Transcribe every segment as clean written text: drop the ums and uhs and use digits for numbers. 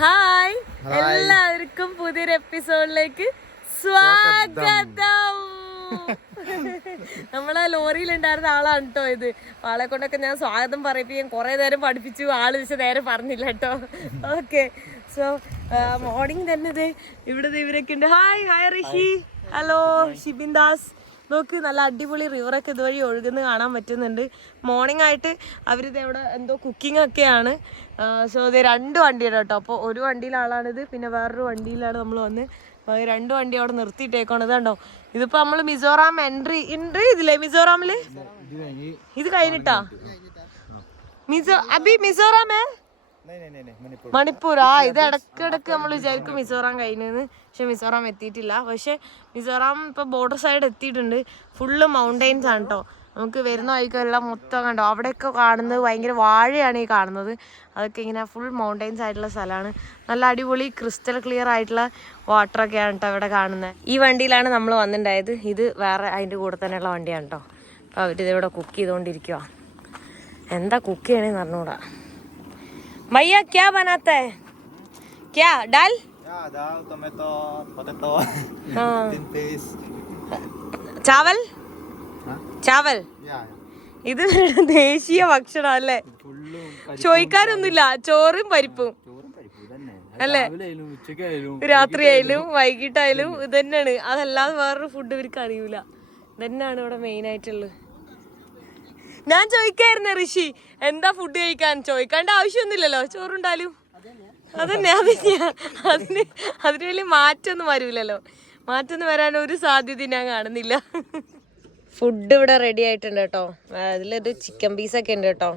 Hi, എല്ലാവർക്കും പുതിയൊരു എപ്പിസോഡിലേക്ക് സ്വാഗതം. നമ്മളെ ലോറിയിലുണ്ടായിരുന്ന ആളാണ് കേട്ടോ ഇത്. ആളെ കൊണ്ടൊക്കെ ഞാൻ സ്വാഗതം പറയിപ്പിക്കാൻ കുറെ നേരം പഠിപ്പിച്ചു. ആള് വെച്ച് നേരെ പറഞ്ഞില്ല കേട്ടോ. ഓക്കെ, സോ മോർണിംഗ് തന്നെ ഇത് ഇവിടെ ഇവരൊക്കെ ഉണ്ട്. ഹായ് ഹായ് ഋഷി, ഹലോ ഷിബിൻ ദാസ്. നോക്ക്, നല്ല അടിപൊളി റിവറൊക്കെ ഇതുവഴി ഒഴുകുന്ന കാണാൻ പറ്റുന്നുണ്ട്. മോർണിംഗ് ആയിട്ട് അവരിത് എവിടെ എന്തോ കുക്കിംഗ് ഒക്കെയാണ്. സോ ഇത് രണ്ട് വണ്ടിയാണ് കേട്ടോ. അപ്പോൾ ഒരു വണ്ടിയിലെ ആളാണിത്, പിന്നെ വേറൊരു വണ്ടിയിലാണ് നമ്മൾ വന്ന്. രണ്ട് വണ്ടി അവിടെ നിർത്തിയിട്ടേക്കാണ്. ഇതുണ്ടോ, ഇതിപ്പോൾ നമ്മൾ മിസോറാം എൻട്രി ഇതില്ലേ മിസോറാമില്? ഇത് കഴിഞ്ഞിട്ടാ മിസോറാമേ മണിപ്പൂർ. ഇത് ഇടക്കിടക്ക് നമ്മൾ വിചാരിക്കും മിസോറാം കഴിഞ്ഞെന്ന്, പക്ഷെ മിസോറാം എത്തിയിട്ടില്ല. പക്ഷെ മിസോറാം ഇപ്പൊ ബോർഡർ സൈഡ് എത്തിയിട്ടുണ്ട്. ഫുള്ള് മൗണ്ടെയിൻസ് ആണ് കേട്ടോ. നമുക്ക് വരുന്ന വഴിക്കെല്ലാം മൊത്തം കണ്ടോ, അവിടെയൊക്കെ കാണുന്നത് ഭയങ്കര വാഴയാണ് ഈ കാണുന്നത്. അതൊക്കെ ഇങ്ങനെ ഫുൾ മൗണ്ടെയിൻസ് ആയിട്ടുള്ള സ്ഥലമാണ്. നല്ല അടിപൊളി ക്രിസ്റ്റൽ ക്ലിയർ ആയിട്ടുള്ള വാട്ടറൊക്കെയാണ് കേട്ടോ ഇവിടെ കാണുന്നത്. ഈ വണ്ടിയിലാണ് നമ്മൾ വന്നിട്ടുണ്ടായത്. ഇത് വേറെ അതിൻ്റെ കൂടെ തന്നെയുള്ള വണ്ടിയാണ് കേട്ടോ. അപ്പോൾ അവരിതിവിടെ കുക്ക് ചെയ്തുകൊണ്ടിരിക്കുക. എന്താ കുക്ക് ചെയ്യണേന്ന് പറഞ്ഞുകൂടാ. भैया क्या बनाता है? क्या दाल? दाल, टोमेटो, पोटैटो, tin fish. चावल? चावൽ. ഇത് ദേശീയ ഭക്ഷണം അല്ലേ? ചോദിക്കാനൊന്നുമില്ല, ചോറും പരിപ്പും അല്ലേ? രാത്രിയായാലും വൈകിട്ടായാലും ഇത് തന്നെയാണ്. അതല്ലാതെ വേറൊരു ഫുഡ് ഇവർക്ക് അറിയൂല. ഇതന്നെയാണ് ഇവിടെ മെയിൻ ആയിട്ടുള്ളത്. ഞാൻ ചോദിക്കായിരുന്നു ഋഷി, എന്താ ഫുഡ് കഴിക്കാൻ? ചോദിക്കാണ്ട് ആവശ്യമൊന്നുമില്ലല്ലോ, ചോറുണ്ടാലും അതന്നെ. അതിന് വലിയ മാറ്റമൊന്നും വരൂലല്ലോ. മാറ്റമൊന്നും വരാൻ ഒരു സാധ്യത ഞാൻ കാണുന്നില്ല. ഫുഡ് ഇവിടെ റെഡി ആയിട്ടുണ്ട് കേട്ടോ. അതിലൊരു ചിക്കൻ പീസൊക്കെ ഉണ്ട് കേട്ടോ.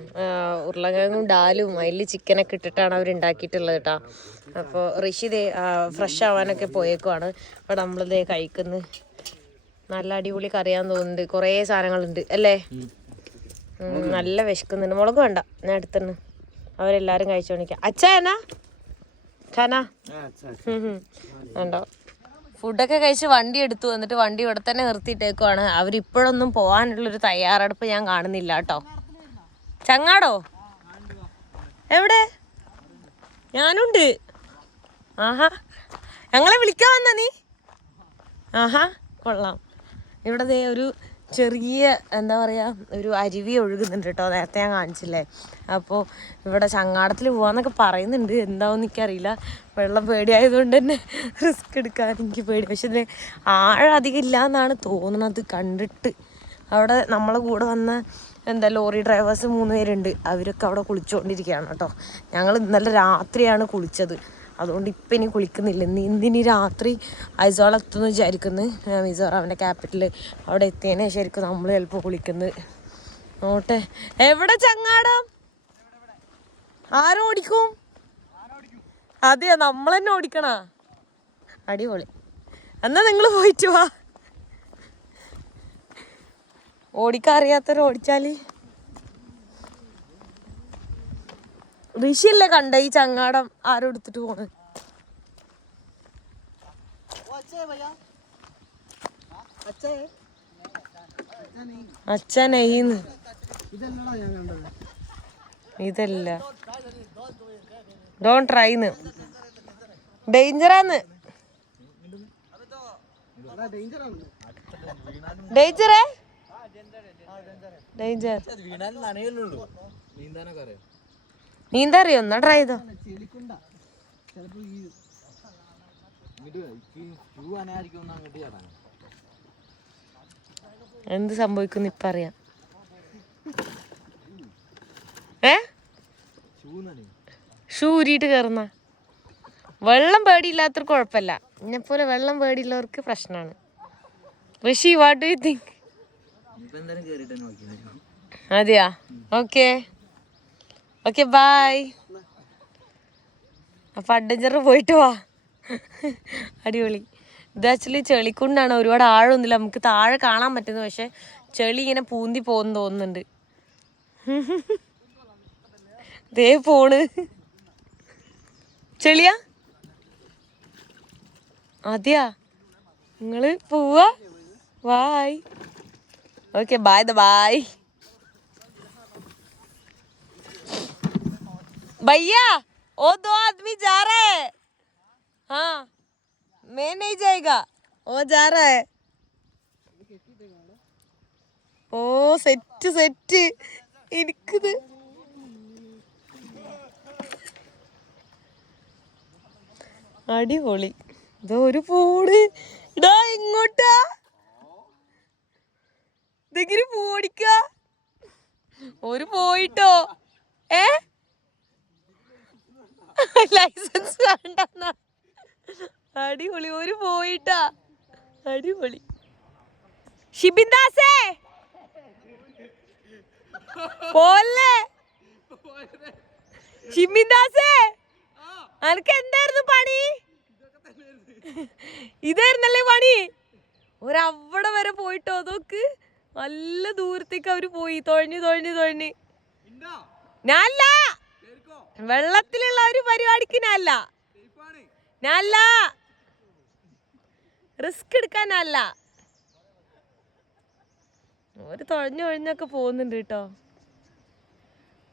ഉരുളക്കിഴങ്ങും ഡാലും അതിൽ ചിക്കനൊക്കെ ഇട്ടിട്ടാണ് അവർ ഉണ്ടാക്കിയിട്ടുള്ളത് കേട്ടോ. അപ്പോൾ ഋഷി ഫ്രഷ് ആവാനൊക്കെ പോയേക്കുവാണ്. അപ്പോൾ നമ്മളിത് കഴിക്കുന്നു. നല്ല അടിപൊളി കറിയാന്ന് തോന്നുന്നുണ്ട്. കുറേ സാധനങ്ങളുണ്ട് അല്ലേ? നല്ല വിശക്കുന്നുണ്ട്. മുളക് വേണ്ട, ഞാൻ എടുത്തുണ്ട്. അവരെല്ലാരും കഴിച്ചോണ്ടിരിക്കാം. അച്ഛനാ ഖാനാ വേണ്ടോ? ഫുഡൊക്കെ കഴിച്ച് വണ്ടി എടുത്തു. എന്നിട്ട് വണ്ടി ഇവിടെ തന്നെ നിർത്തിയിട്ടേക്കുവാണ്. അവരിപ്പോഴൊന്നും പോകാനുള്ളൊരു തയ്യാറെടുപ്പ് ഞാൻ കാണുന്നില്ല കേട്ടോ. ചങ്ങാടോ എവിടെ? ഞാനുണ്ട്. ആഹാ, ഞങ്ങളെ വിളിക്കാൻ വന്ന നീ? ആഹാ, കൊള്ളാം. ഇവിടെ ഒരു ചെറിയ എന്താ പറയുക, ഒരു അരുവി ഒഴുകുന്നുണ്ട് കേട്ടോ. നേരത്തെ ഞാൻ കാണിച്ചില്ലേ. അപ്പോൾ ഇവിടെ ചങ്ങാടത്തിൽ പോകാമെന്നൊക്കെ പറയുന്നുണ്ട്. എന്താണെന്ന് എനിക്കറിയില്ല. വെള്ളം പേടിയായതുകൊണ്ട് തന്നെ റിസ്ക് എടുക്കാൻ എനിക്ക് പേടി. പക്ഷെ ഇതിൽ ആഴം അധികം ഇല്ല എന്നാണ് തോന്നുന്നത് കണ്ടിട്ട്. അവിടെ നമ്മളെ കൂടെ വന്ന ലോറി ഡ്രൈവേഴ്സ് 3 പേരുണ്ട്. അവരൊക്കെ അവിടെ കുളിച്ചുകൊണ്ടിരിക്കുകയാണ് കേട്ടോ. ഞങ്ങൾ ഇന്നലെ രാത്രിയാണ് കുളിച്ചത്. അതുകൊണ്ട് ഇപ്പം ഇനി കുളിക്കുന്നില്ല. ഇന്നിനി രാത്രി ഐസോൾ എത്തുമെന്ന് വിചാരിക്കുന്നു. മിസോറാമിൻ്റെ ക്യാപിറ്റൽ അവിടെ എത്തിയതിന് ശരിക്കും നമ്മൾ ചിലപ്പോൾ കുളിക്കുന്നത്. നോട്ടെ, എവിടെ ചങ്ങാടം? ആരോടിക്കും? അതെയോ, നമ്മൾ തന്നെ ഓടിക്കണ? അടിപൊളി. എന്നാ നിങ്ങൾ പോയിട്ട് വാ. ഓടിക്കാൻ അറിയാത്തവർ ഓടിച്ചാല്. ഋഷിയല്ലേ കണ്ട ഈ ചങ്ങാടം ആരും എടുത്തിട്ട് പോണ്? അച്ഛനെയ്ന്ന് ഇതല്ല, ഡോണ്ട് ട്രൈന്ന്. ഡേഞ്ചറാന്ന്. ഡേഞ്ചറേ, ഡേഞ്ചർ. നീന്താ അറിയോ? എന്നാ ട്രൈ ചെയ്തോ. എന്ത് സംഭവിക്കുന്നു ഇപ്പൊ അറിയാം. ഷൂ ഊരിയിട്ട് കയറുന്ന. വെള്ളം പേടിയില്ലാത്തവർക്ക് കുഴപ്പമില്ല. എന്നെപ്പോലെ വെള്ളം പേടിയുള്ളവർക്ക് പ്രശ്നമാണ്. ഋഷി, വാട്ട് ഡു യു തിങ്ക്? അതെയാ, ഓക്കെ ഓക്കെ, ബൈ. അപ്പം അഡ്വഞ്ചർ പോയിട്ട് വാ. അടിപൊളി. ഇത് ആക്ച്വലി ചെളിക്കുണ്ടാണ്. ഒരുപാട് ആഴമൊന്നുമില്ല, നമുക്ക് താഴെ കാണാൻ പറ്റുന്നത്. പക്ഷെ ചെളി ഇങ്ങനെ പൂന്തി പോകുന്നു തോന്നുന്നുണ്ട്. ദേ പോണ്. ചെളിയാ? അതെയാ, നിങ്ങള് പോവാ? ബായ്. Okay, bye. ബായ് भैया वो 2 आदमी जा रहे हैं। मैं नहीं जाएगा वो जा रहा है ഓ സെറ്റ് സെറ്റ് എനിക്കിത് അടിപൊളി ഇതോ ഒരു പോട് ഇടാ ഇങ്ങോട്ടാ ഇതെങ്ങനെ പോടിക്ക ഒരു പോയിട്ടോ ലൈസൻസ് വേണ്ടെന്ന അടിപൊളി ഒരു പോയിട്ടാ അടിപൊളി ഷിബിന്ദാസേ പോലെ ഷിബിന്ദാസേ അനക്ക് എന്തായിരുന്നു പണി ഇതായിരുന്നല്ലേ പണി ഒരവിടെ വരെ പോയിട്ടോ നോക്ക് നല്ല ദൂരത്തേക്ക് അവര് പോയി തൊഴഞ്ഞു ഞാനല്ല വെള്ളത്തിലുള്ള ഒരു പരിപാടിക്ക് ഞാനല്ല റിസ്ക് എടുക്കാനല്ല ഒരു തൊഴഞ്ഞൊക്കെ പോകുന്നുണ്ട് കേട്ടോ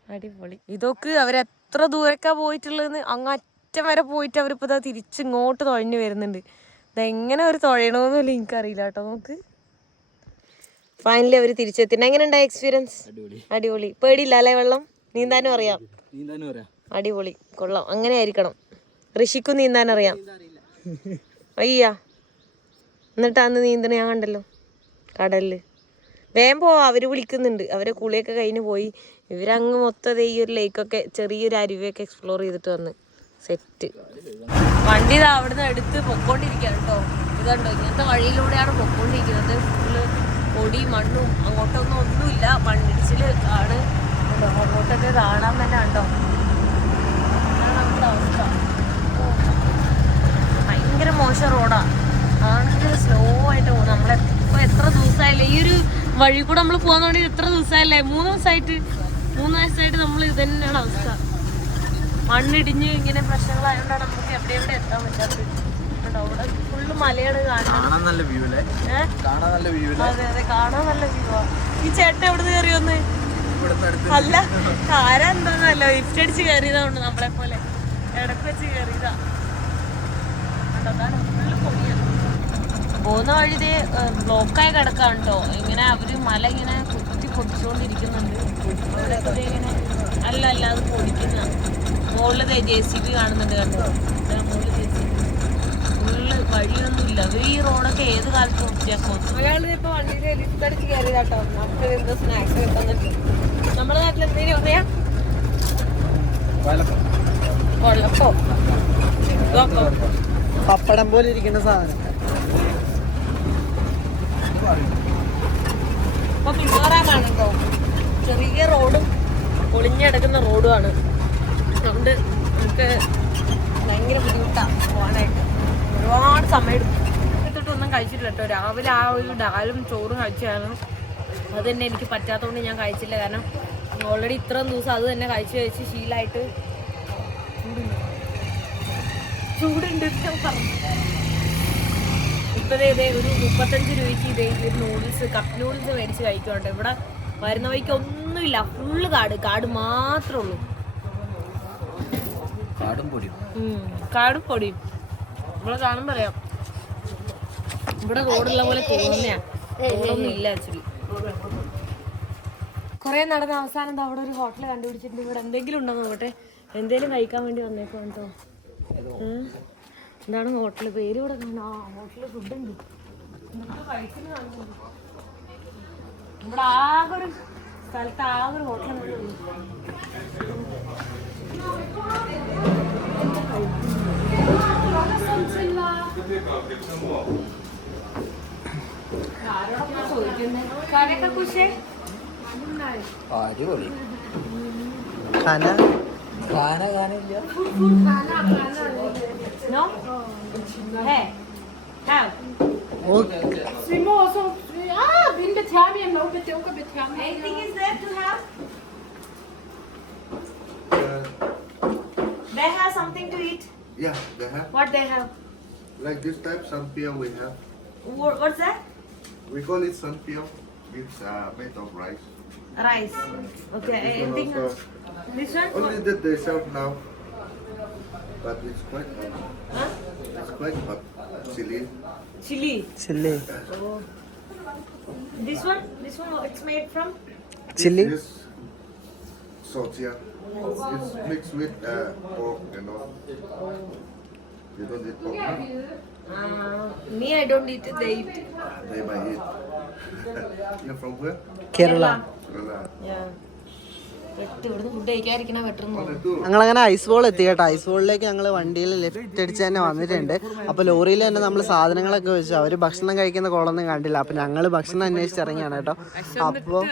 അടിപൊളി ഇതൊക്കെ അവരെത്ര ദൂരക്കാ പോയിട്ടുള്ളതെന്ന് അങ്ങ് അറ്റം വരെ പോയിട്ട് അവരിപ്പോ തിരിച്ചിങ്ങോട്ട് തുഴഞ്ഞു വരുന്നുണ്ട് ഇതെങ്ങനെ അവർ തുഴയണമെന്നില്ല എനിക്കറിയില്ല കേട്ടോ നോക്ക് ഫൈനലി അവര് തിരിച്ചെത്തിണ്ട് എങ്ങനെ ഉണ്ടായി എക്സ്പീരിയൻസ് അടിപൊളി പേടിയില്ല അല്ലേ വെള്ളം നീന്താനും അറിയാം അടിപൊളി കൊള്ളാം അങ്ങനെ ആയിരിക്കണം ഋഷിക്കും നീന്താൻ അറിയാം അയ്യാ എന്നിട്ട് അന്ന് നീന്തണ ഞാൻ കണ്ടല്ലോ കടലില് വേഗം പോവാ അവര് വിളിക്കുന്നുണ്ട് അവരെ കുളിയൊക്കെ കഴിഞ്ഞ് പോയി ഇവരങ്ങ് മൊത്തം ഈ ഒരു ലേക്കൊക്കെ ചെറിയൊരു അരുവിയൊക്കെ എക്സ്പ്ലോർ ചെയ്തിട്ട് വന്ന് സെറ്റ് വണ്ടി ഇതാ അവിടുന്ന് എടുത്ത് പൊക്കോണ്ടിരിക്കുകയാണ് കേട്ടോ ഇതുണ്ടോ ഇങ്ങനത്തെ വഴിയിലൂടെയാണ് പൊക്കോണ്ടിരിക്കുന്നത് ഫുള്ള് പൊടി മണ്ണും അങ്ങോട്ടൊന്നും ഒന്നുമില്ല മണ്ണിടിച്ചിൽ ആണ് അങ്ങോട്ടൊക്കെ കാണാൻ തന്നെ ഉണ്ടോ അതാണ് നമ്മുടെ അവസ്ഥ ഭയങ്കര മോശം റോഡാ ആണെങ്കിൽ സ്ലോ ആയിട്ട് പോകും നമ്മളെപ്പോ എത്ര ദിവസമായില്ലേ ഈ ഒരു വഴി കൂടെ നമ്മൾ പോകാൻ വേണ്ടി എത്ര ദിവസമായില്ലേ 3 ദിവസമായിട്ട് നമ്മൾ ഇത് തന്നെയാണ് അവസ്ഥ മണ്ണിടിഞ്ഞ് ഇങ്ങനെ പ്രശ്നങ്ങളായതുകൊണ്ടാണ് നമുക്ക് എവിടെ എത്താൻ പറ്റാത്തത് അവിടെ ഫുള്ള് മലയാണ് കാണാൻ നല്ല വ്യൂ അതെ അതെ കാണാൻ നല്ല വ്യൂ ആ ഈ ചേട്ടൻ എവിടുന്ന് കയറിയൊന്ന് അല്ല ആരാ എന്താന്നല്ലോ ലിഫ്റ്റ് അടിച്ച് കയറിയതാണ്ട് നമ്മളെ പോലെ ഇടക്ക് വെച്ച് കയറിയതാ അതാണ് ഫുള്ള് പൊടിയാണ് പോകുന്ന വഴി ഇതേ ബ്ലോക്കായി കിടക്കാണ് കേട്ടോ ഇങ്ങനെ അവര് മല ഇങ്ങനെ കുത്തി പൊടിച്ചുകൊണ്ടിരിക്കുന്നുണ്ട് അവിടെ ഇങ്ങനെ അല്ല അത് പൊടിക്കുന്ന മുകളിൽ JCB കാണുന്നുണ്ട് കണ്ടോ മുകളിൽ JCB ഫുള്ള് വഴിയൊന്നുമില്ല അവർ ഈ റോഡൊക്കെ ഏത് കാലത്ത് വൃത്തിയാക്കും ഒരാള് ഇപ്പൊ വണ്ടിയിൽ ലിഫ്റ്റ് അടിച്ച് കയറിയതാട്ടോ നമുക്ക് എന്തോ സ്നാക്സ് കിട്ടുന്നിട്ട് നമ്മുടെ നാട്ടിൽ എന്തെങ്കിലും പറയാ കൊള്ളപ്പോ പപ്പടം പോലെ ഇരിക്കുന്ന സാധനം ഇപ്പൊ പിന്നോറാമാണ് കേട്ടോ ചെറിയ റോഡും പൊളിഞ്ഞെടുക്കുന്ന റോഡുമാണ് അതുകൊണ്ട് നമുക്ക് ഭയങ്കര ബുദ്ധിമുട്ടാണ് പോകാനായിട്ട് ഒരുപാട് സമയം എടുത്തിട്ട് ഒന്നും കഴിച്ചിട്ടില്ല കേട്ടോ രാവിലെ ആ ഒരു ഡാലും ചോറും കഴിച്ചാണ് അത് തന്നെ എനിക്ക് പറ്റാത്തതുകൊണ്ട് ഞാൻ കഴിച്ചില്ല കാരണം ഓൾറെഡി ഇത്രയും ദിവസം അത് തന്നെ കഴിച്ച് ശീലമായിട്ട് ചൂടുണ്ട് ഇപ്പതേ ഒരു 35 രൂപയ്ക്ക് ഇതേ ഒരു നൂഡിൽസ് കപ്പ് നൂഡിൽസ് മേടിച്ച് കഴിക്കുന്നുണ്ട് ഇവിടെ വരുന്ന വഴിക്ക് ഒന്നുമില്ല ഫുള്ള് കാട് മാത്രമേ ഉള്ളൂ കാടും പൊടിയും ഇവിടെ കാണുമ്പോൾ പറയാം ഇവിടെ റോഡുള്ള പോലെ തോന്നുന്നയാ റോഡൊന്നും ഇല്ല ആക്ച്വലി കുറെ നടന്ന അവസാനം അവിടെ ഒരു ഹോട്ടൽ കണ്ടുപിടിച്ചിട്ടുണ്ട് ഇവിടെ എന്തെങ്കിലും ഉണ്ടോ നോക്കട്ടെ എന്തെങ്കിലും കഴിക്കാൻ വേണ്ടി വന്നേക്കോ കേട്ടോ എന്താണ് ഹോട്ടൽ പേര് ഇവിടെ കാണാം ആ ഹോട്ടലിൽ ഫുഡ് ഉണ്ട് കഴിക്കുന്നു കാണുന്നുണ്ട് ഇവിടെ ആകെ ഒരു സ്ഥലത്ത് ആകെ ഒരു ഹോട്ടൽ ആരോടൊക്കെ ചോദിക്കുന്നേ കരയൊക്കെ കുശേ അടിപൊളി No? Hey, have. bin Betermien, no bitte Betermien. Anything is there to have? They have something to eat? Yeah, they have. What they have? Like this type, sanpia we have. What's that? We call it sanpia. It's made of rice. Rice. Okay, This one anything also- else? This one? Only that they serve now. But it's quite Huh? It's quite hot. Chili. Chili. Chilli Oh. This one, it's made from. Chilli This salt here. It's mixed with pork and all. You don't eat pork, no? Me, I don't eat it. They eat. They might eat. You're from where? Kerala Kerala. Yeah. ഇവിടുന്ന് food കഴിക്കാതിരിക്കണ better ഞങ്ങളങ്ങനെ ice ball എത്തി കേട്ടോ. Ice ബോളിലേക്ക് ഞങ്ങൾ വണ്ടിയിൽ left അടിച്ച് തന്നെ വന്നിട്ടുണ്ട്. അപ്പോൾ ലോറിയിൽ തന്നെ നമ്മൾ സാധനങ്ങളൊക്കെ വെച്ചു. അവർ ഭക്ഷണം കഴിക്കുന്ന കോളൊന്നും കണ്ടില്ല. അപ്പോൾ ഞങ്ങൾ ഭക്ഷണം അന്വേഷിച്ച് ഇറങ്ങിയാണ് കേട്ടോ. അപ്പോൾ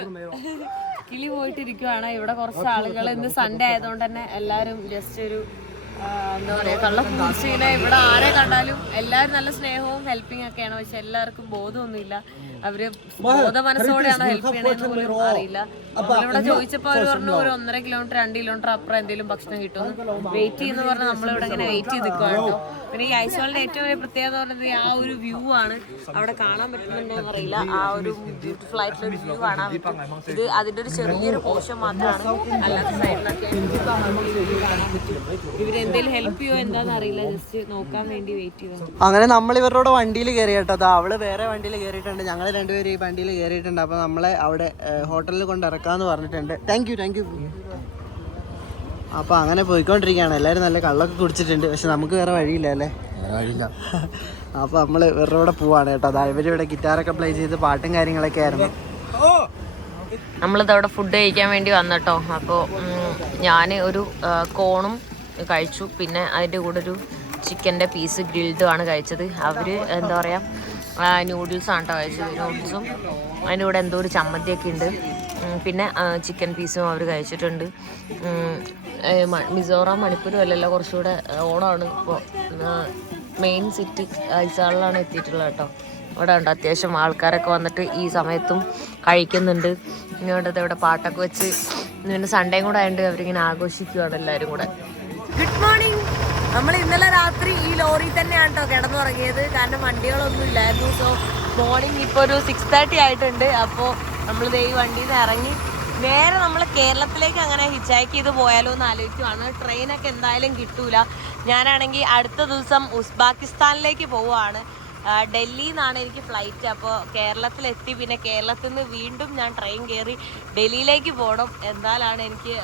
കിളി പോയിട്ടിരിക്കുവാണ്. ഇവിടെ കുറച്ച് ആളുകൾ ഇന്ന് സൺഡേ ആയതുകൊണ്ട് തന്നെ എല്ലാവരും ജസ്റ്റ് ഒരു എന്താ പറയുക കള്ളൊക്കെ കുടിച്ചിങ്ങനെ ഇവിടെ ആരെ കണ്ടാലും എല്ലാവരും നല്ല സ്നേഹവും ഹെൽപ്പിംഗ് ഒക്കെയാണ്. പക്ഷെ എല്ലാവർക്കും ബോധമൊന്നുമില്ല. അവര് ബോധ മനസ്സോടെയാണോ ഹെൽപ്പ് ചെയ്യണമെന്ന് പോലും അറിയില്ല. നമ്മളിവിടെ ചോദിച്ചപ്പോൾ അവർ പറഞ്ഞു ഒരു 1.5 കിലോമീറ്റർ 2 കിലോമീറ്റർ അപ്പുറം എന്തെങ്കിലും ഭക്ഷണം കിട്ടുമെന്ന്. വെയിറ്റ് ചെയ്യുന്ന പറഞ്ഞാൽ നമ്മളിവിടെ ഇങ്ങനെ വെയിറ്റ് ചെയ്ത് നിൽക്കുവാണോ. പിന്നെ ഈ ഐസോളിന്റെ ഏറ്റവും വലിയ പ്രത്യേകത എന്ന് പറയുന്നത് ആ ഒരു വ്യൂ ആണ്. അവിടെ കാണാൻ പറ്റുന്നുണ്ടോന്ന് അറിയില്ല. ആ ഒരു ബ്യൂട്ടിഫുൾ ആയിട്ടുള്ള ഒരു വ്യൂ കാണാൻ പറ്റും. ഇത് അതിന്റെ ഒരു ചെറിയൊരു പോർഷൻ മാത്രമാണ്. അല്ലാത്ത സൈഡിലൊക്കെ കാണാൻ പറ്റും. ഇവരെന്തെങ്കിലും ഹെൽപ്പ് ചെയ്യോ എന്താന്ന് അറിയില്ല. ജസ്റ്റ് നോക്കാൻ വേണ്ടി വെയിറ്റ് ചെയ്യുന്നു. അങ്ങനെ നമ്മൾ ഇവരുടെ വണ്ടിയിൽ കയറി കേട്ടോ. അത് അവള് വേറെ വണ്ടിയിൽ കയറിയിട്ടുണ്ട്. ഞങ്ങൾ രണ്ടുപേരും ഈ വണ്ടിയിൽ കയറിയിട്ടുണ്ട്. അപ്പോൾ നമ്മളെ അവിടെ ഹോട്ടലിൽ കൊണ്ട് ഇറക്കാമെന്ന് പറഞ്ഞിട്ടുണ്ട്. Thank you. അപ്പോൾ അങ്ങനെ പോയിക്കൊണ്ടിരിക്കുകയാണ്. എല്ലാവരും നല്ല കള്ളൊക്കെ കുടിച്ചിട്ടുണ്ട്. പക്ഷെ നമുക്ക് വേറെ വഴിയില്ല അല്ലേ? അപ്പോൾ നമ്മൾ ഇവരുടെ കൂടെ പോവാണ് കേട്ടോ. അതാ ഇവരിവിടെ ഗിറ്റാറൊക്കെ പ്ലേ ചെയ്ത് പാട്ടും കാര്യങ്ങളൊക്കെ ആയിരുന്നു. നമ്മളിതവിടെ ഫുഡ് കഴിക്കാൻ വേണ്ടി വന്നിട്ടോ. അപ്പോൾ ഞാൻ ഒരു കോണും കഴിച്ചു. പിന്നെ അതിൻ്റെ കൂടെ ഒരു ചിക്കൻ്റെ പീസ് ഗ്രിൽഡും ആണ് കഴിച്ചത്. അവർ എന്താ പറയുക നൂഡിൽസാണ് കേട്ടോ കഴിച്ചത്. നൂഡിൽസും അതിൻ്റെ കൂടെ എന്തോ ഒരു ചമ്മന്തിയൊക്കെ ഉണ്ട്. പിന്നെ ചിക്കൻ പീസും അവർ കഴിച്ചിട്ടുണ്ട്. മിസോറാം മണിപ്പൂരും അല്ലല്ലോ, കുറച്ചുകൂടെ ഓണമാണ് ഇപ്പോൾ. മെയിൻ സിറ്റി ഐസാളിലാണ് എത്തിയിട്ടുള്ളത് കേട്ടോ. ഇവിടെ ഉണ്ട് അത്യാവശ്യം ആൾക്കാരൊക്കെ വന്നിട്ട് ഈ സമയത്തും കഴിക്കുന്നുണ്ട്. ഇങ്ങോട്ടത്തെ ഇവിടെ പാട്ടൊക്കെ വെച്ച് പിന്നെ സൺഡേയും കൂടെ ആയതുകൊണ്ട് അവരിങ്ങനെ ആഘോഷിക്കുകയാണ് എല്ലാവരും കൂടെ. Good morning. നമ്മൾ ഇന്നലെ രാത്രി ഈ ലോറി തന്നെയാണ് കേട്ടോ കിടന്നുറങ്ങിയത്. കാരണം വണ്ടികളൊന്നും ഇല്ലായിരുന്നു. സോ മോർണിംഗ് ഇപ്പോൾ ഒരു 6:30 ആയിട്ടുണ്ട്. അപ്പോൾ നമ്മൾ ഈ വണ്ടിയിൽ നിന്ന് ഇറങ്ങി നേരെ നമ്മൾ കേരളത്തിലേക്ക് അങ്ങനെ ഹിച്ചാക്ക് ചെയ്ത് പോയാലോ എന്ന് ആലോചിക്കുവാണ്. ട്രെയിനൊക്കെ എന്തായാലും കിട്ടൂല. ഞാനാണെങ്കിൽ അടുത്ത ദിവസം ഉസ്ബെക്കിസ്ഥാനിലേക്ക് പോവുകയാണ്. ഡൽഹിയിൽ നിന്നാണ് എനിക്ക് ഫ്ലൈറ്റ്. അപ്പോൾ കേരളത്തിലെത്തി പിന്നെ കേരളത്തിൽ നിന്ന് വീണ്ടും ഞാൻ ട്രെയിൻ കയറി ഡൽഹിയിലേക്ക് പോകണം. എന്തായാലാണ് എനിക്ക്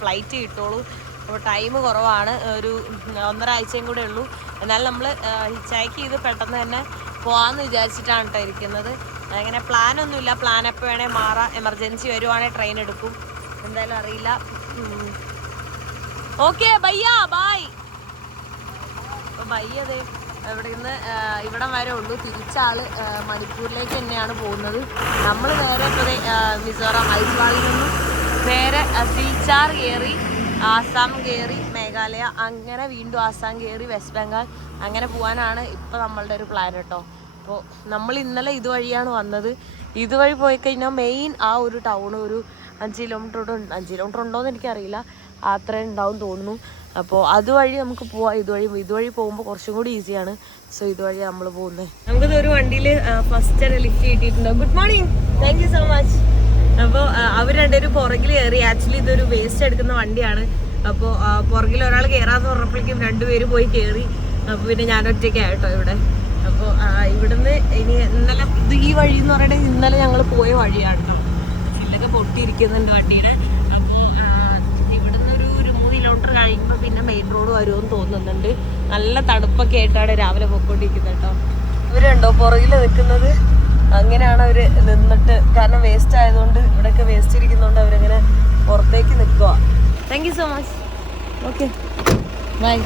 ഫ്ലൈറ്റ് കിട്ടുള്ളൂ. അപ്പോൾ ടൈം കുറവാണ്. ഒരു 1.5 ആഴ്ചയും കൂടെ ഉള്ളൂ. എന്നാലും നമ്മൾ ഹിച്ചാക്ക് ചെയ്ത് പെട്ടെന്ന് തന്നെ പോകാമെന്ന് വിചാരിച്ചിട്ടാണ് കേട്ടോ ഇരിക്കുന്നത്. അങ്ങനെ പ്ലാനൊന്നുമില്ല. പ്ലാൻ എപ്പോൾ വേണേൽ മാറാം. എമർജൻസി വരുവാണെങ്കിൽ ട്രെയിൻ എടുക്കും. എന്തായാലും അറിയില്ല. ഓക്കെ ബയ്യ ബായ്. അപ്പോൾ ബയ്യ അതെ ഇവിടെ നിന്ന് ഇവിടം വരെ ഉള്ളൂ. തിരിച്ചാൾ മണിപ്പൂരിലേക്ക് തന്നെയാണ് പോകുന്നത്. നമ്മൾ നേരെ മിസോറാം ഐസ്വാളിൽ നിന്നും നേരെ സിൽച്ചാർ കയറി ആസാം കയറി മേഘാലയ, അങ്ങനെ വീണ്ടും ആസാം കയറി വെസ്റ്റ് ബംഗാൾ, അങ്ങനെ പോകാനാണ് ഇപ്പോൾ നമ്മളുടെ ഒരു പ്ലാൻ കേട്ടോ. അപ്പോൾ നമ്മൾ ഇന്നലെ ഇതുവഴിയാണ് വന്നത്. ഇതുവഴി പോയി കഴിഞ്ഞാൽ മെയിൻ ആ ഒരു ടൗൺ ഒരു 5 കിലോമീറ്റർ 5 കിലോമീറ്റർ ഉണ്ടോയെന്ന് എനിക്കറിയില്ല. അത്രയും ഉണ്ടാവും തോന്നുന്നു. അപ്പോൾ അതുവഴി നമുക്ക് പോവാം. ഇതുവഴി പോകുമ്പോൾ കുറച്ചും കൂടി ഈസിയാണ്. സോ ഇതുവഴി നമ്മൾ പോകുന്നത്. നമുക്കിത് ഒരു വണ്ടിയിൽ ഫസ്റ്റ് ലിഫ്റ്റ് കിട്ടിയിട്ടുണ്ട്. Good morning. Thank you so much. അപ്പോൾ അവർ രണ്ടുപേരും പുറകിൽ കയറി. ആക്ച്വലി ഇതൊരു വേസ്റ്റ് എടുക്കുന്ന വണ്ടിയാണ്. അപ്പോൾ പുറകിൽ ഒരാൾ കയറാന്ന് പറഞ്ഞപ്പോഴേക്കും 2 പേര് പോയി കയറി. അപ്പോൾ പിന്നെ ഞാൻ ഒറ്റയ്ക്കായിട്ടോ ഇവിടെ. അപ്പോൾ ഇവിടുന്ന് ഇനി ഇന്നലെ ഈ വഴി എന്ന് പറയുന്നത് ഇന്നലെ ഞങ്ങൾ പോയ വഴിയാണ് കേട്ടോ. ചില്ലൊക്കെ പൊട്ടിയിരിക്കുന്നുണ്ട് വണ്ടിയുടെ. അപ്പോൾ ഇവിടുന്ന് ഒരു 3 കിലോമീറ്റർ കഴിയുമ്പോൾ പിന്നെ മെയിൻ റോഡ് വരുമെന്ന് തോന്നുന്നുണ്ട്. നല്ല തണുപ്പൊക്കെ ആയിട്ടാണ് രാവിലെ പോയിക്കൊണ്ടിരിക്കുന്നത് കേട്ടോ. ഇവരുണ്ടോ പുറകിൽ നിൽക്കുന്നത്? അങ്ങനെയാണ് അവർ നിന്നിട്ട്, കാരണം വേസ്റ്റ് ആയതുകൊണ്ട് ഇവിടെയൊക്കെ വേസ്റ്റ് ഇരിക്കുന്നതുകൊണ്ട് അവരങ്ങനെ പുറത്തേക്ക് നിൽക്കുക. Thank you so much. Okay bye.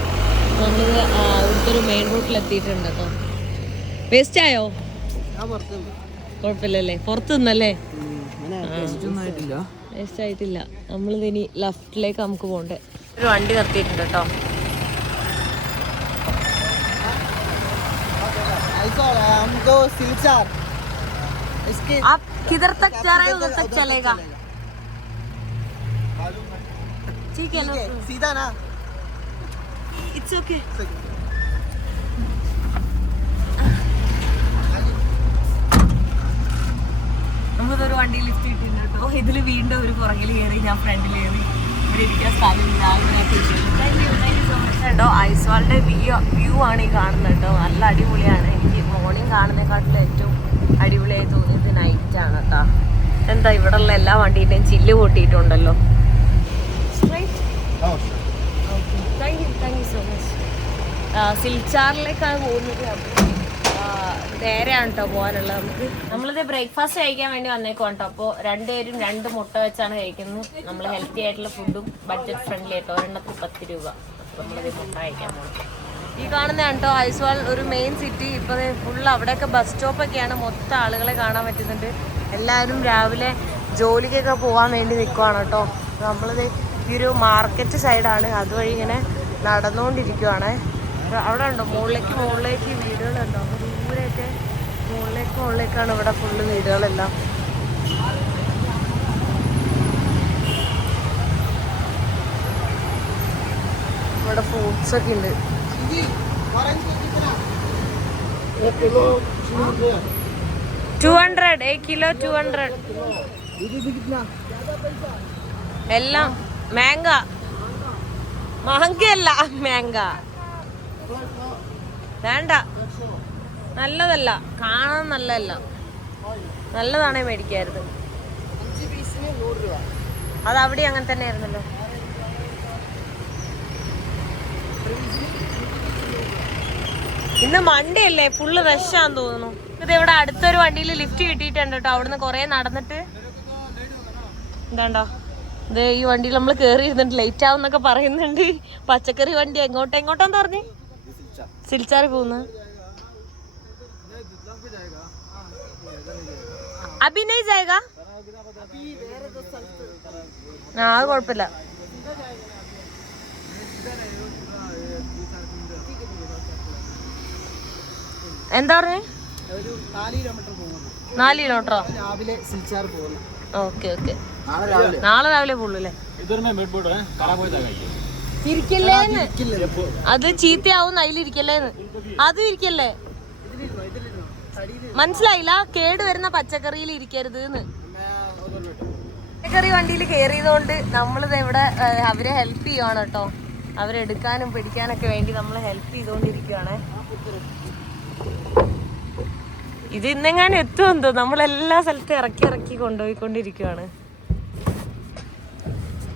നമ്മളിത് ഇവിടുത്തെ ഒരു മെയിൻ റോഡിലെത്തിയിട്ടുണ്ട് കേട്ടോ. വേസ്റ്റ് ആയോ? കുഴപ്പമില്ലല്ലേ? പുറത്ത് നിന്നല്ലേ? വേസ്റ്റ് ആയിട്ടില്ല. നമ്മളിത് ഇനി ലെഫ്റ്റിലേക്ക് നമുക്ക് പോകണ്ടേ. ഒരു വണ്ടി നിർത്തിയിട്ടുണ്ട് കേട്ടോ. आप किधर तक जा रहे हो उधर तक चलेगा. ठीक है ना? सीधा ना. It's okay. നമുക്കിതൊരു വണ്ടി ലിഫ്റ്റ് കിട്ടിയിട്ടുണ്ട് കേട്ടോ. ഇതിൽ വീണ്ടും ഒരു പുറകിൽ കയറി, ഞാൻ ഫ്രണ്ടിൽ കയറി. ഇരിക്കാൻ സ്ഥലമില്ല. ണ്ടോ ഐസ്വാളിന്റെ വ്യൂ ആണ് ഈ കാണുന്നത് കേട്ടോ. നല്ല അടിപൊളിയാണ്. എനിക്ക് മോർണിംഗ് കാണുന്നതിനെക്കാട്ടിലും ഏറ്റവും അടിപൊളിയായി തോന്നിയത് നൈറ്റ് ആണ് കേട്ടോ. എന്താ ഇവിടെ ഉള്ള എല്ലാ വണ്ടീന്റെയും ചില്ല് പൊട്ടിയിട്ടുണ്ടല്ലോ. സിൽച്ചാറിലേക്കാണ് പോകുന്നത്. നേരെയാണ് കേട്ടോ പോകാനുള്ളത്. നമ്മളിത് ബ്രേക്ക്ഫാസ്റ്റ് കഴിക്കാൻ വേണ്ടി വന്നേക്കോ കേട്ടോ. അപ്പോൾ രണ്ടുപേരും 2 മുട്ട വെച്ചാണ് കഴിക്കുന്നത്. നമ്മൾ ഹെൽത്തി ആയിട്ടുള്ള ഫുഡും ബഡ്ജറ്റ് ഫ്രണ്ട്ലി ആയിട്ടോ. ഒരെണ്ണത്തിന് 10 രൂപ. അപ്പോൾ നമ്മളിത് മുട്ട കഴിക്കാൻ പോകും. ഈ കാണുന്നതാണ് കേട്ടോ ഐസ്വാൾ, ഒരു മെയിൻ സിറ്റി. ഇപ്പോൾ ഫുള്ള് അവിടെയൊക്കെ ബസ് സ്റ്റോപ്പൊക്കെയാണ്. മൊത്തം ആളുകളെ കാണാൻ പറ്റുന്നുണ്ട്. എല്ലാവരും രാവിലെ ജോലിക്കൊക്കെ പോകാൻ വേണ്ടി നിൽക്കുവാണ് കേട്ടോ. നമ്മളിത് ഈ ഒരു മാർക്കറ്റ് സൈഡാണ്. അതുവഴി ഇങ്ങനെ നടന്നുകൊണ്ടിരിക്കുവാണ്. അവിടെ ഉണ്ടോ മുകളിലേക്ക് വീടുകളുണ്ടോ. അപ്പോൾ ദൂരെയൊക്കെ മുകളിലേക്കാണ് ഇവിടെ ഫുള്ള് വീടുകളെല്ലാം. ഇവിടെ ഫ്രൂട്ട്സ് ഒക്കെ ഉണ്ട്. $200 $200 എല്ലാം മഹങ്കയല്ല മാങ്ക വേണ്ട. നല്ലതല്ല, കാണാൻ നല്ലതല്ല. നല്ലതാണേ മേടിക്കായിരുന്നു. അത് അവിടെ അങ്ങനെ തന്നെ ആയിരുന്നല്ലോ. ഇന്ന് മൺഡേ അല്ലേ, ഫുള്ള് റഷാന്ന് തോന്നുന്നു. ഇത് ഇവിടെ അടുത്തൊരു വണ്ടിയിൽ ലിഫ്റ്റ് കിട്ടിയിട്ടുണ്ട് കേട്ടോ. അവിടുന്ന് കൊറേ നടന്നിട്ട് എന്താണ്ടോ ഇത് ഈ വണ്ടിയിൽ നമ്മൾ കയറി ഇരുന്നിട്ട് ലേറ്റ് ആവുന്നൊക്കെ പറയുന്നുണ്ട്. പച്ചക്കറി വണ്ടി എങ്ങോട്ടാന്ന് പറഞ്ഞു സിൽച്ചാർ പോകുന്ന. അഭിനയ് ജായക അത് കുഴപ്പമില്ല. എന്താ പറഞ്ഞേ? 4 കിലോമീറ്ററോ? Okay okay. നാളെ രാവിലെ പോളൂല്ലേ? ഇരിക്കല്ലേന്ന്, അത് ചീത്തയാവും. അതിലിരിക്കല്ലേന്ന്, അത് ഇരിക്കല്ലേ. മനസ്സിലായില്ല? കേട് വരുന്ന പച്ചക്കറിയിൽ ഇരിക്കരുത്. പച്ചക്കറി വണ്ടിയിൽ കയറിയതുകൊണ്ട് നമ്മളിത് ഇവിടെ അവരെ ഹെൽപ്പ് ചെയ്യുവാണ് കേട്ടോ. അവരെടുക്കാനും പിടിക്കാനൊക്കെ വേണ്ടി നമ്മൾ ഹെൽപ്പ് ചെയ്തുകൊണ്ടിരിക്കുകയാണ്. ഇത് ഇന്നെങ്ങാനും എത്തുമെന്തോ. നമ്മളെല്ലാ സ്ഥലത്തും ഇറക്കി കൊണ്ടുപോയിക്കൊണ്ടിരിക്കുകയാണ്.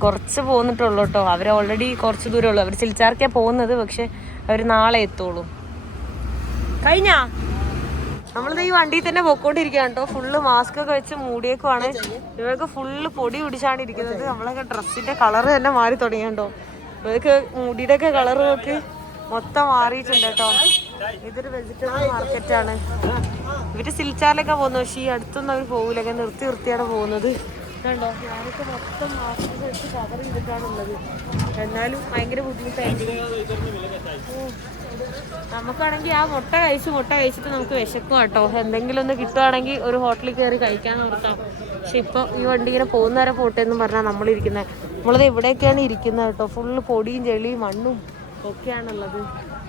കുറച്ച് പോന്നിട്ടുള്ളൂ കേട്ടോ. അവർ ഓൾറെഡി കുറച്ച് ദൂരമേ ഉള്ളൂ. അവർ സിൽച്ചാർക്കാണ് പോകുന്നത്. പക്ഷെ അവർ നാളെ എത്തുള്ളൂ. കഴിഞ്ഞാ നമ്മളിത് ഈ വണ്ടിയിൽ തന്നെ പൊക്കോണ്ടിരിക്കുകയാണ് കേട്ടോ. ഫുള്ള് മാസ്ക് ഒക്കെ വെച്ച് മൂടിയേക്കുവാണ്. ഇവർക്ക് ഫുള്ള് പൊടി പിടിച്ചാണ് ഇരിക്കുന്നത്. നമ്മളൊക്കെ ഡ്രസ്സിന്റെ കളറ് തന്നെ മാറി തുടങ്ങിയുണ്ടോ. ഇവർക്ക് മുടിയുടെ ഒക്കെ കളറ് നോക്കി മൊത്തം മാറിയിട്ടുണ്ട് കേട്ടോ. ഇതൊരു വെജിറ്റബിൾ മാർക്കറ്റാണ്. ഇവര് സിൽച്ചാറിലൊക്കെ പോകുന്നു. പക്ഷേ ഈ അടുത്തൊന്നും അവർ പോകില്ല. നിർത്തിയാണ് പോകുന്നത്. കണ്ടോ, ഞാനൊക്കെ മൊത്തം മാസ്ക് വെച്ച് കവർ ചെയ്തിട്ടാണുള്ളത്. എന്നാലും ഭയങ്കര ബുദ്ധിമുട്ടായിരിക്കും. നമുക്കാണെങ്കിൽ ആ മുട്ട കഴിച്ചിട്ട് നമുക്ക് വിശക്കും കേട്ടോ. എന്തെങ്കിലും ഒന്ന് കിട്ടുവാണെങ്കിൽ ഒരു ഹോട്ടലിൽ കയറി കഴിക്കാൻ ഓർക്കാം. പക്ഷെ ഇപ്പോൾ ഈ വണ്ടി ഇങ്ങനെ പോകുന്നവരെ പോട്ടെ എന്നും പറഞ്ഞാൽ നമ്മളിരിക്കുന്നത്. നമ്മളത് ഇവിടെയൊക്കെയാണ് ഇരിക്കുന്നത് കേട്ടോ. ഫുള്ള് പൊടിയും ചെളിയും മണ്ണും ഒക്കെയാണുള്ളത്.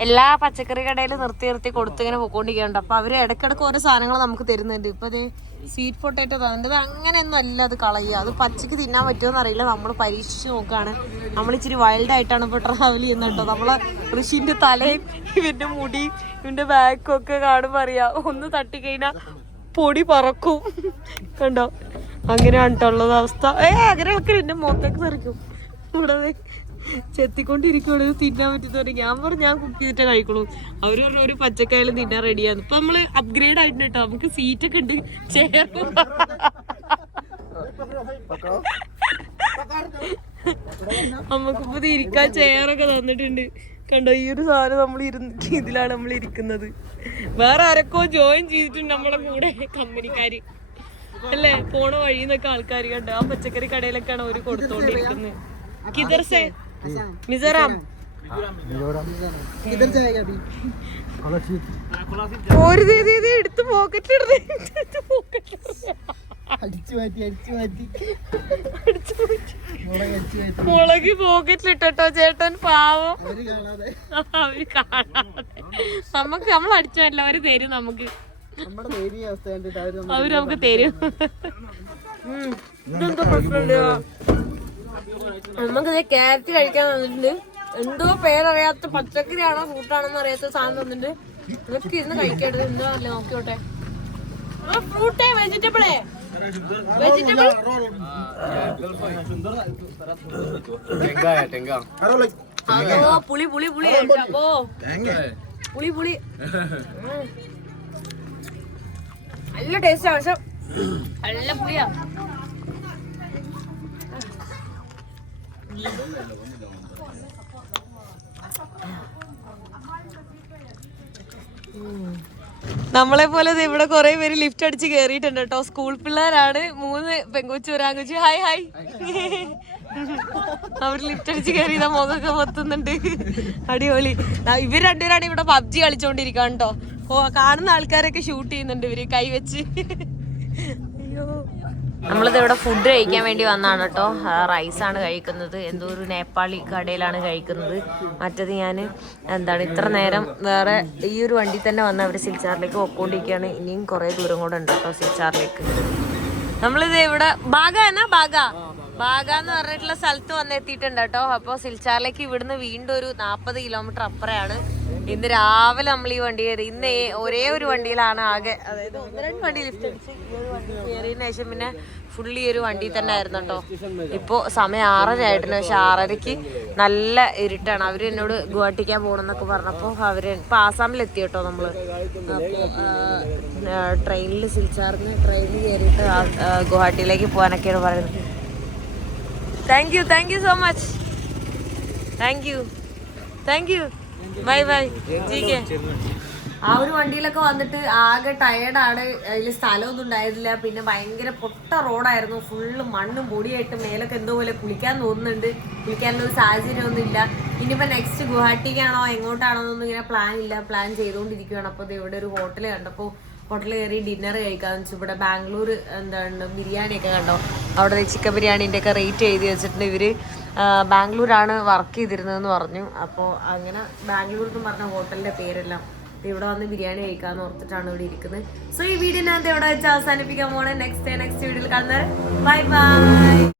എല്ലാ പച്ചക്കറി കടയിലും നിർത്തി കൊടുത്തിങ്ങനെ പോയിക്കൊണ്ടിരിക്കുന്നുണ്ട്. അപ്പോൾ അവർ ഇടയ്ക്കിടയ്ക്ക് ഓരോ സാധനങ്ങൾ നമുക്ക് തരുന്നുണ്ട്. ഇപ്പോൾ അതേ സ്വീറ്റ് പൊട്ടാറ്റോ തന്നിട്ട് അങ്ങനെയൊന്നും അല്ല അത് കളയുക. അത് പച്ചക്ക് തിന്നാൻ പറ്റുമോയെന്ന് അറിയില്ല. നമ്മൾ പരീക്ഷിച്ച് നോക്കുകയാണ്. നമ്മളിച്ചിരി വൈൽഡായിട്ടാണ് ഇപ്പോൾ ട്രാവൽ ചെയ്യുന്നത് കേട്ടോ. നമ്മളെ ഋഷിൻ്റെ തലയും ഇവൻ്റെ മുടിയും ഇവൻ്റെ ബാക്കും ഒക്കെ കാണുമ്പോൾ അറിയാം. ഒന്ന് തട്ടിക്കഴിഞ്ഞാൽ പൊടി പറക്കും. കണ്ടോ, അങ്ങനെയാണ് കേട്ടോ ഉള്ളത് അവസ്ഥ. അങ്ങനെയൊക്കെ എൻ്റെ മുഖത്തേക്ക് തെറിക്കും. ഇവിടെ ചെത്തിക്കൊണ്ടിരിക്കുള്ളൂ. ഇത് തിന്നാൻ പറ്റുന്ന ഞാൻ പറഞ്ഞു ഞാൻ കുക്ക് ചെയ്തിട്ടേ കഴിക്കുള്ളൂ. അവർ പറഞ്ഞ ഒരു പച്ചക്കായാലും തിന്നാൻ റെഡിയാണ്. ഇപ്പൊ നമ്മള് അപ്ഗ്രേഡ് ആയിട്ടുണ്ട് കേട്ടോ. നമുക്ക് സീറ്റൊക്കെ ഉണ്ട്, ചെയർ. നമുക്കിപ്പോ ഇരിക്കാൻ ചെയറൊക്കെ തന്നിട്ടുണ്ട്. കണ്ടോ, ഈ ഒരു സാധനം നമ്മൾ ഇരുന്നിട്ട് ഇതിലാണ് നമ്മൾ ഇരിക്കുന്നത്. വേറെ ആരൊക്കെ ജോയിൻ ചെയ്തിട്ടുണ്ട് നമ്മളെ കൂടെ, കമ്പനിക്കാര് അല്ലേ. പോണ വഴിന്നൊക്കെ ആൾക്കാർ കണ്ടോ. ആ പച്ചക്കറി കടയിലൊക്കെയാണ് അവര് കൊടുത്തോണ്ടിരിക്കുന്നത്. किधर से? मिजोरम। किधर जाएगा अभी? और दे എടുത്ത് പോക്കറ്റിലിടുന്നു. മുളക് പോക്കറ്റിലിട്ടോ ചേട്ടൻ. പാവം, അവര് കാണാതെ. നമ്മൾ അടിച്ചല്ല, അവര് തരും നമുക്ക്. അവര് നമുക്ക് തരും. ഇതെന്താ പ്രശ്നമില്ല. നമുക്കിത് ക്യാരറ്റ് കഴിക്കാൻ തന്നിട്ടുണ്ട്. എന്തോ പേരറിയാത്ത പച്ചക്കറിയാണോ ഫ്രൂട്ടാണെന്ന് അറിയാത്ത സാധനം തന്നിട്ടുണ്ട്. ഇതൊക്കെ ഇരുന്ന് കഴിക്കേണ്ടത് എന്തോ അല്ലേ നോക്കിയോട്ടെ. ഫ്രൂട്ടേ വെജിറ്റബിളേ വെജിറ്റബിൾ അതോ പുളി പുളി പുളി അപ്പോ പുളി പുളി നല്ല ടേസ്റ്റാ. പക്ഷെ നല്ല പുളിയാ. നമ്മളെ പോലെ ഇവിടെ കുറെ പേര് ലിഫ്റ്റ് അടിച്ച് കേറിയിട്ടുണ്ട് കേട്ടോ. സ്കൂൾ പിള്ളേരാണ്, 3 പെങ്കൊച്ചു ഒരാങ്കൊച്ചു. Hi hi. അവര് ലിഫ്റ്റ് അടിച്ച് കയറിയതാ, മുഖമൊക്കെ പൊത്തുന്നുണ്ട്. അടിപൊളി. ഇവര് രണ്ടുപേരാണ് ഇവിടെ പബ്ജി കളിച്ചോണ്ടിരിക്കാണ് കേട്ടോ. കാണുന്ന ആൾക്കാരൊക്കെ ഷൂട്ട് ചെയ്യുന്നുണ്ട് ഇവര് കൈവച്ച്. അയ്യോ, നമ്മളിത് ഇവിടെ ഫുഡ് കഴിക്കാൻ വേണ്ടി വന്നാണ് കേട്ടോ. റൈസാണ് കഴിക്കുന്നത്. എന്തോ ഒരു നേപ്പാളി കടയിലാണ് കഴിക്കുന്നത്. മറ്റത് ഞാൻ ഇത്ര നേരം വേറെ ഈ ഒരു വണ്ടി തന്നെ വന്ന് അവർ സിൽച്ചാറിലേക്ക് പോയിക്കൊണ്ടിരിക്കുകയാണ്. ഇനിയും കുറേ ദൂരം കൂടെ ഉണ്ട് കേട്ടോ സിൽച്ചാറിലേക്ക്. നമ്മളിത് ഇവിടെ ബാഗ എന്ന് പറഞ്ഞിട്ടുള്ള സ്ഥലത്ത് വന്നെത്തിയിട്ടുണ്ട് കേട്ടോ. അപ്പോൾ സിൽച്ചാറിലേക്ക് ഇവിടുന്ന് വീണ്ടും ഒരു 40 കിലോമീറ്റർ അപ്പുറമാണ്. ഇന്ന് രാവിലെ നമ്മൾ ഈ വണ്ടി കയറി. ഇന്ന് ഒരേ ഒരു വണ്ടിയിലാണ് ആകെ, അതായത് 1-2 വണ്ടി ലിഫ്റ്റ് അടിച്ച് ഈ ഒരു വണ്ടി കയറിയതിന് ശേഷം പിന്നെ ഫുള്ളി ഒരു വണ്ടി തന്നെ ആയിരുന്നു കേട്ടോ. ഇപ്പോൾ സമയം 6:30 ആയിട്ടുണ്ട്. പക്ഷെ 6:30-ക്ക് നല്ല ഇരുട്ടാണ്. അവർ എന്നോട് ഗുവാഹട്ടിക്കാൻ പോകണമെന്നൊക്കെ പറഞ്ഞപ്പോൾ അവർ ഇപ്പോൾ ആസാമിലെത്തി കേട്ടോ നമ്മൾ. അപ്പോൾ ട്രെയിനിൽ സിൽച്ചാറിന് ട്രെയിനിൽ കയറിയിട്ട് ഗുവാഹട്ടിയിലേക്ക് പോകാനൊക്കെയാണ് പറയുന്നത്. Thank you so much. Thank you bye bye. ജീക്കെ ആ ഒരു വണ്ടിയിലൊക്കെ വന്നിട്ട് ആകെ ടയേർഡാണ്. അതിൽ സ്ഥലമൊന്നും ഉണ്ടായിരുന്നില്ല. പിന്നെ ഭയങ്കര പൊട്ട റോഡായിരുന്നു. ഫുള്ള് മണ്ണും പൊടിയായിട്ട് മേലൊക്കെ എന്തോ പോലെ കുളിക്കാൻ തോന്നുന്നുണ്ട്. കുളിക്കാനുള്ള ഒരു സാഹചര്യമൊന്നും ഇല്ല. ഇനിയിപ്പോൾ നെക്സ്റ്റ് ഗുവാഹട്ടിക്കാണോ എങ്ങോട്ടാണോ എന്നൊന്നും ഇങ്ങനെ പ്ലാൻ ചെയ്തുകൊണ്ടിരിക്കുകയാണ്. അപ്പോൾ ഇവിടെ ഒരു ഹോട്ടൽ കണ്ടപ്പോൾ ഹോട്ടലിൽ കയറി ഡിന്നർ കഴിക്കാന്ന് വെച്ചാൽ ഇവിടെ ബാംഗ്ലൂർ ബിരിയാണിയൊക്കെ കണ്ടോ. അവിടെ ചിക്കൻ ബിരിയാണീൻ്റെ ഒക്കെ റേറ്റ് എഴുതി വെച്ചിട്ടുണ്ട്. ഇവർ ബാംഗ്ലൂരാണ് വർക്ക് ചെയ്തിരുന്നതെന്ന് പറഞ്ഞു. അപ്പോൾ അങ്ങനെ ബാംഗ്ലൂർ എന്ന് പറഞ്ഞ ഹോട്ടലിൻ്റെ പേരെല്ലാം ഇവിടെ വന്ന് ബിരിയാണി കഴിക്കാമെന്ന് ഓർത്തിട്ടാണ് ഇവിടെ ഇരിക്കുന്നത്. സോ ഈ വീഡിയോ ഞാൻ ഇവിടെ വെച്ച് അവസാനിപ്പിക്കാൻ പോകണേ. നെക്സ്റ്റ് വീഡിയോയിൽ കാണുന്നവരെ ബൈ ബൈ.